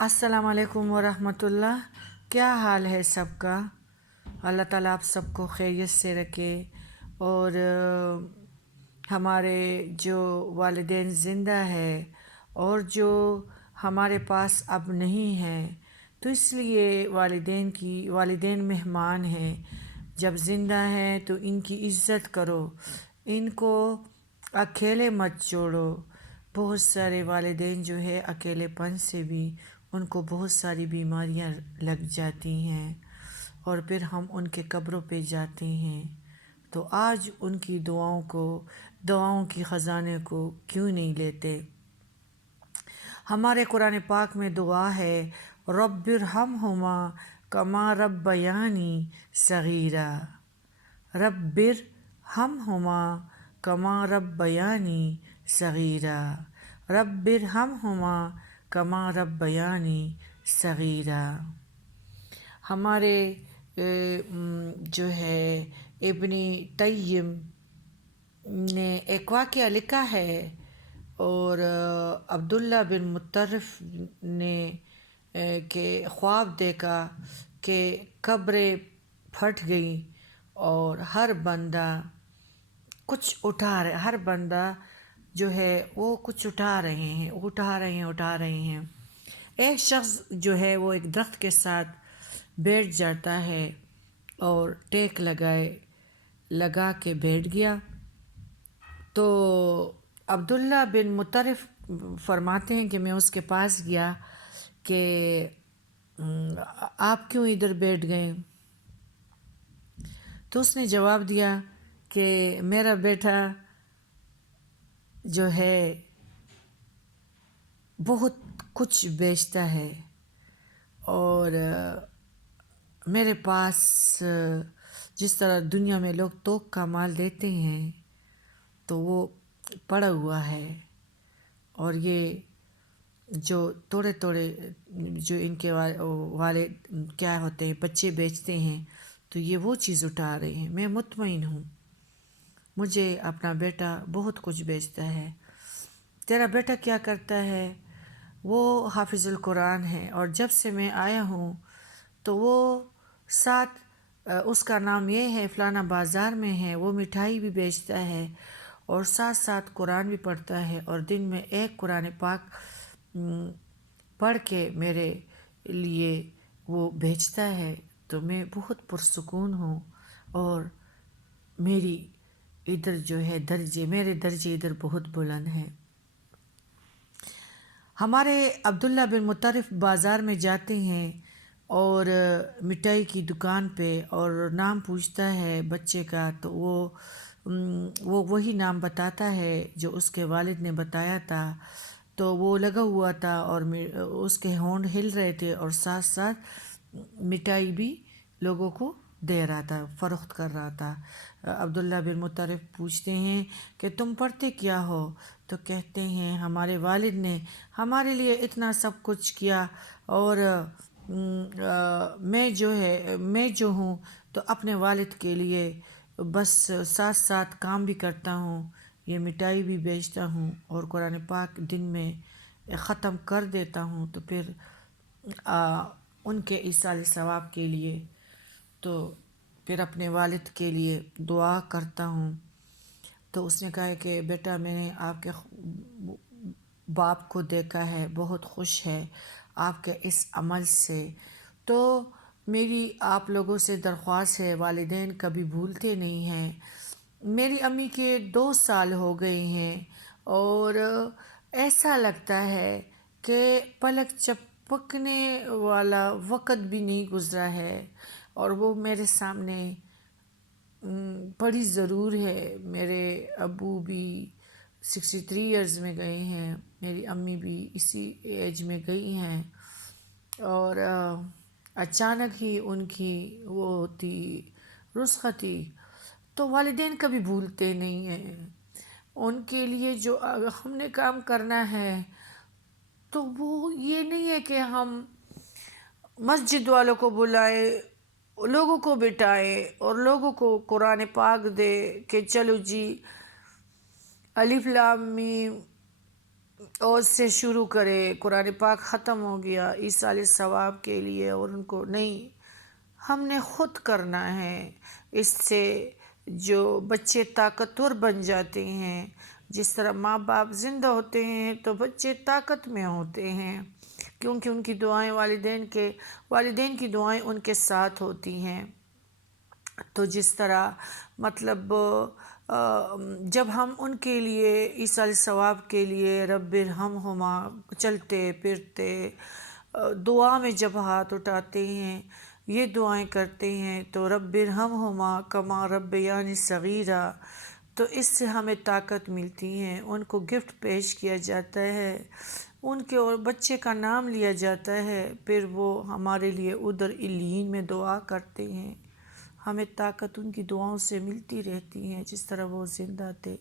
السلام علیکم ورحمۃ اللہ۔ کیا حال ہے سب کا؟ اللہ تعالیٰ آپ سب کو خیریت سے رکھے۔ اور ہمارے جو والدین زندہ ہے اور جو ہمارے پاس اب نہیں ہیں، تو اس لیے والدین مہمان ہیں۔ جب زندہ ہیں تو ان کی عزت کرو، ان کو اکیلے مت چھوڑو۔ بہت سارے والدین جو ہے اکیلے پن سے بھی ان کو بہت ساری بیماریاں لگ جاتی ہیں، اور پھر ہم ان کے قبروں پہ جاتے ہیں، تو آج ان کی دعاؤں کی خزانے کو کیوں نہیں لیتے؟ ہمارے قرآن پاک میں دعا ہے، رب ارحمہما کما ربیانی صغیرا، رب ارحمہما کما ربیانی صغیرا، رب ارحمہما کما ربیانی صغیرا۔ ہمارے جو ہے ابن تیم نے ایک واقعہ لکھا ہے، اور عبداللہ بن مطرف نے کہ خواب دیکھا کہ قبریں پھٹ گئیں اور ہر بندہ جو ہے وہ کچھ اٹھا رہے ہیں۔ ایک شخص جو ہے وہ ایک درخت کے ساتھ بیٹھ جاتا ہے اور ٹیک لگا کے بیٹھ گیا۔ تو عبداللہ بن مطرف فرماتے ہیں کہ میں اس کے پاس گیا کہ آپ کیوں ادھر بیٹھ گئے؟ تو اس نے جواب دیا کہ میرا بیٹا جو ہے بہت کچھ بیچتا ہے، اور میرے پاس جس طرح دنیا میں لوگ توق کا مال دیتے ہیں تو وہ پڑا ہوا ہے، اور یہ جو توڑے جو ان کے والے کیا ہوتے ہیں بچے بیچتے ہیں، تو یہ وہ چیز اٹھا رہے ہیں۔ میں مطمئن ہوں مجھے اپنا بیٹا بہت کچھ بیچتا ہے۔ تیرا بیٹا کیا کرتا ہے؟ وہ حافظ القرآن ہے، اور جب سے میں آیا ہوں تو وہ ساتھ اس کا نام یہ ہے، فلانا بازار میں ہے، وہ مٹھائی بھی بیچتا ہے اور ساتھ ساتھ قرآن بھی پڑھتا ہے، اور دن میں ایک قرآن پاک پڑھ کے میرے لیے وہ بھیجتا ہے۔ تو میں بہت پرسکون ہوں، اور میری ادھر جو ہے میرے درجے ادھر بہت بلند ہیں۔ ہمارے عبداللہ بن مطرف بازار میں جاتے ہیں اور مٹھائی کی دکان پہ، اور نام پوچھتا ہے بچے کا، تو وہ وہی نام بتاتا ہے جو اس کے والد نے بتایا تھا۔ تو وہ لگا ہوا تھا اور اس کے ہونٹ ہل رہے تھے، اور ساتھ ساتھ مٹھائی بھی لوگوں کو دے رہا تھا، فروخت کر رہا تھا۔ عبداللہ بن مطرف پوچھتے ہیں کہ تم پڑھتے کیا ہو؟ تو کہتے ہیں ہمارے والد نے ہمارے لیے اتنا سب کچھ کیا، اور میں جو ہوں تو اپنے والد کے لیے بس ساتھ ساتھ کام بھی کرتا ہوں، یہ مٹھائی بھی بیچتا ہوں، اور قرآن پاک دن میں ختم کر دیتا ہوں، تو پھر ان کے ایصال ثواب کے لیے تو پھر اپنے والد کے لیے دعا کرتا ہوں۔ تو اس نے کہا کہ بیٹا میں نے آپ کے باپ کو دیکھا ہے، بہت خوش ہے آپ کے اس عمل سے، تو میری آپ لوگوں سے درخواست ہے، والدین کبھی بھولتے نہیں ہیں۔ میری امی کے 2 سال ہو گئے ہیں، اور ایسا لگتا ہے کہ پلک چپکنے والا وقت بھی نہیں گزرا ہے، اور وہ میرے سامنے پڑھی ضرور ہے۔ میرے ابو بھی 63 ایئرز میں گئے ہیں، میری امی بھی اسی ایج میں گئی ہیں، اور اچانک ہی ان کی وہ ہوتی رخصتی۔ تو والدین کبھی بھولتے نہیں ہیں، ان کے لیے جو ہم نے کام کرنا ہے، تو وہ یہ نہیں ہے کہ ہم مسجد والوں کو بلائے، لوگوں کو بٹھائے اور لوگوں کو قرآن پاک دے کہ چلو جی الف لام میم اور سے شروع کرے، قرآن پاک ختم ہو گیا ایصال ثواب کے لیے، اور ان کو نہیں، ہم نے خود کرنا ہے۔ اس سے جو بچے طاقتور بن جاتے ہیں، جس طرح ماں باپ زندہ ہوتے ہیں تو بچے طاقت میں ہوتے ہیں، کیونکہ ان کی دعائیں والدین کی دعائیں ان کے ساتھ ہوتی ہیں۔ تو جس طرح مطلب جب ہم ان کے لیے ایصال ثواب کے لیے رب ارحمہما چلتے پھرتے دعا میں جب ہاتھ اٹھاتے ہیں، یہ دعائیں کرتے ہیں تو رب ارحمہما کما ربیانی صغیرا، تو اس سے ہمیں طاقت ملتی ہے۔ ان کو گفٹ پیش کیا جاتا ہے، ان کے اور بچے کا نام لیا جاتا ہے، پھر وہ ہمارے لیے ادھر علیین میں دعا کرتے ہیں۔ ہمیں طاقت ان کی دعاؤں سے ملتی رہتی ہے، جس طرح وہ زندہ تھے۔